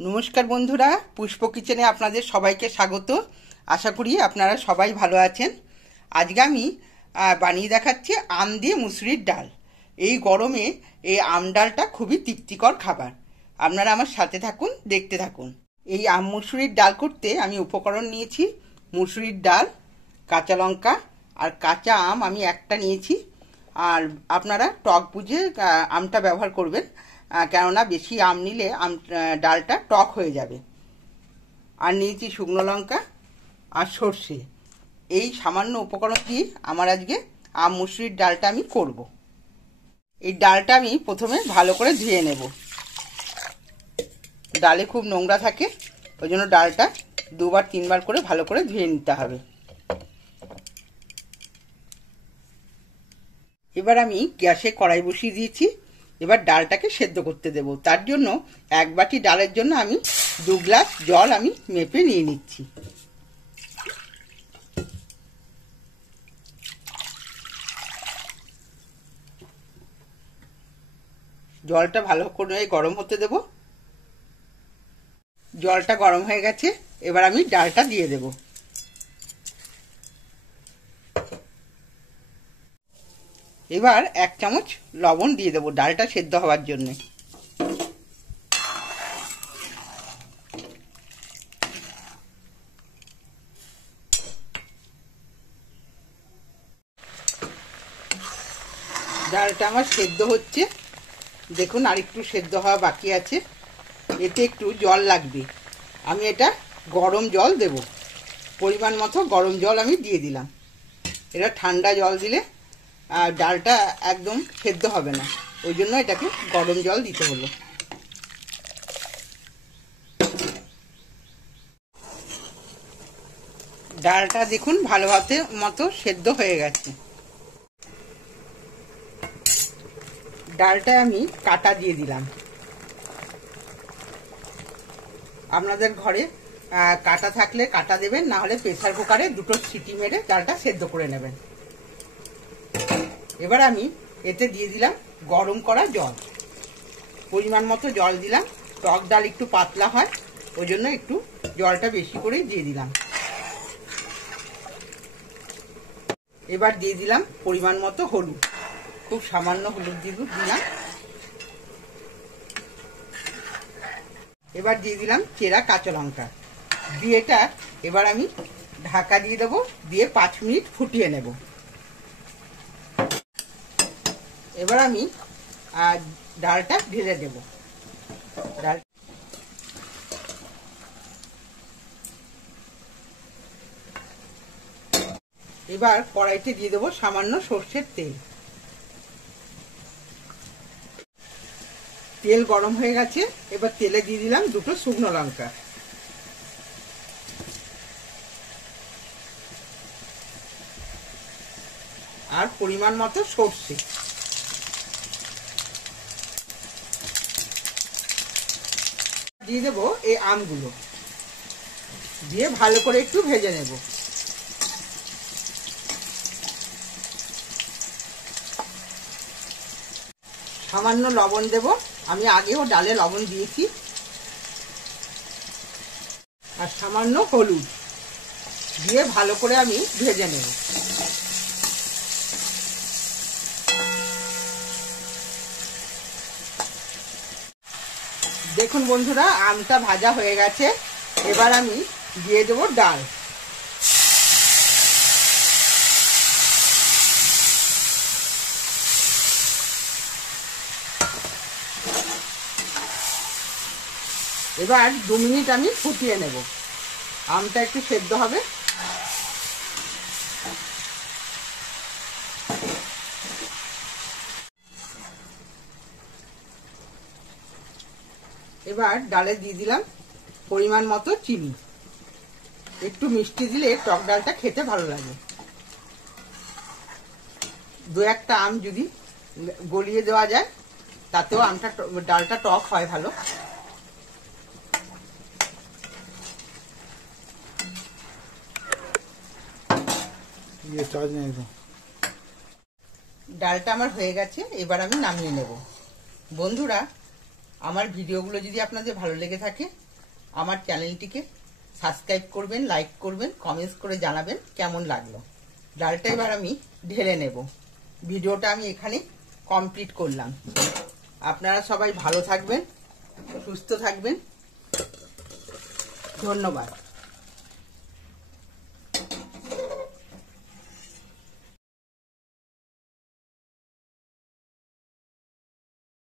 নমস্কার বন্ধুরা, পুষ্প কিচেনে আপনাদের সবাইকে স্বাগত। আশা করি আপনারা সবাই ভালো আছেন। আজকে আমি বানিয়ে দেখাচ্ছি আম দিয়ে মুসুরির ডাল। এই গরমে এই আম ডালটা খুবই তৃপ্তিকর খাবার। আপনারা আমার সাথে থাকুন, দেখতে থাকুন। এই আম মুসুরির ডাল করতে আমি উপকরণ নিয়েছি মুসুরির ডাল, কাঁচা লঙ্কা আর কাঁচা আম আমি একটা নিয়েছি। আর আপনারা টক বুঝে আমটা ব্যবহার করবেন, কেননা বেশি আম নিলে ডালটা টক হয়ে যাবে। আর নিয়েছি শুকনো লঙ্কা আর সর্ষে। এই সামান্য উপকরণ দিয়ে আমার আজকে আম মুসুরির ডালটা আমি করব। এই ডালটা আমি প্রথমে ভালো করে ধুয়ে নেব। ডালে খুব নোংরা থাকে, ওই জন্য ডালটা দুবার তিনবার করে ভালো করে ধুয়ে নিতে হবে। এবার আমি গ্যাসে কড়াই বসিয়ে দিয়েছি। এবার ডালটাকে সেদ্ধ করতে দেব। তার জন্য এক বাটি ডালের জন্য আমি 2 গ্লাস জল আমি মেপে নিয়ে নিচ্ছি। জলটা ভালো করে গরম হতে দেব। জলটা গরম হয়ে গেছে, এবার আমি ডালটা দিয়ে দেব। এবার 1 চামচ লবণ দিয়ে দেবো ডালটা সেদ্ধ হওয়ার জন্য। ডালটা আমার সেদ্ধ হচ্ছে, দেখুন আর একটু সেদ্ধ হওয়া বাকি আছে। এতে একটু জল লাগবে, আমি এটা গরম জল দেব। পরিমাণ মতো গরম জল আমি দিয়ে দিলাম। এটা ঠান্ডা জল দিলে ডালটা একদম সেদ্ধ হবে না, ওই জন্য এটাকে গরম জল দিতে হলো। ডালটা দেখুন ভালোভাবে মতো সেদ্ধ হয়ে গেছে। ডালটা আমি কাটা দিয়ে দিলাম। আপনাদের ঘরে কাটা থাকলে কাটা দেবেন, না হলে প্রেসার কুকারে 2টো সিটি মেরে ডালটা সেদ্ধ করে নেবেন। এবার আমি এতে দিয়ে দিলাম গরম করা জল। পরিমাণ মতো জল দিলাম। টক ডাল একটু পাতলা হয়, ওই জন্য একটু জলটা বেশি করে দিয়ে দিলাম। এবার দিয়ে দিলাম পরিমাণ মতো হলুদ, খুব সামান্য হলুদ দিলাম। এবার দিয়ে দিলাম চেরা কাঁচা লঙ্কা দিয়ে এটা এবার আমি ঢাকা দিয়ে দেবো, দিয়ে 5 মিনিট ফুটিয়ে নেব। এবার আমি ডালটা ঢেলে দেব। ডাল এবার কড়াইতে দিয়ে দেবো সামান্য সর্ষের তেল। তেল গরম হয়ে গেছে, এবার তেলে দিয়ে দিলাম 2টো শুকনো লঙ্কা। আর পরিমাণ মতো সর্ষে দিয়ে দেবো। এই আমগুলো দিয়ে ভালো করে একটু ভেজে নেব। সামান্য লবণ দেব, আমি আগেও ডালে লবণ দিয়েছি। আর সামান্য হলুদ দিয়ে ভালো করে আমি ভেজে নেব। দেখুন বন্ধুরা, আমটা ভাজা হয়ে গেছে। এবার আমি দিয়ে দেবো ডাল। এবার 2 মিনিট আমি ফুটিয়ে নেব। আমটা একটু সেদ্ধ হবে। এবার ডালে দিয়ে দিলাম পরিমাণ মতো চিনি। একটু মিষ্টি দিলে টক ডালটা খেতে ভালো লাগে। 2-1টা আম যদি গলিয়ে দেওয়া যায়, তাতেও ডালটা টক হয় ভালো। ডালটা আমার হয়ে গেছে, এবার আমি নামিয়ে নেব। বন্ধুরা, আমার ভিডিওগুলো যদি আপনাদের ভালো লেগে থাকে আমার চ্যানেলটিকে সাবস্ক্রাইব করবেন, লাইক করবেন, কমেন্টস করে জানাবেন কেমন লাগলো। ডালটা এবার আমি ঢেলে নেব। ভিডিওটা আমি এখানে কমপ্লিট করলাম। আপনারা সবাই ভালো থাকবেন, সুস্থ থাকবেন। ধন্যবাদ।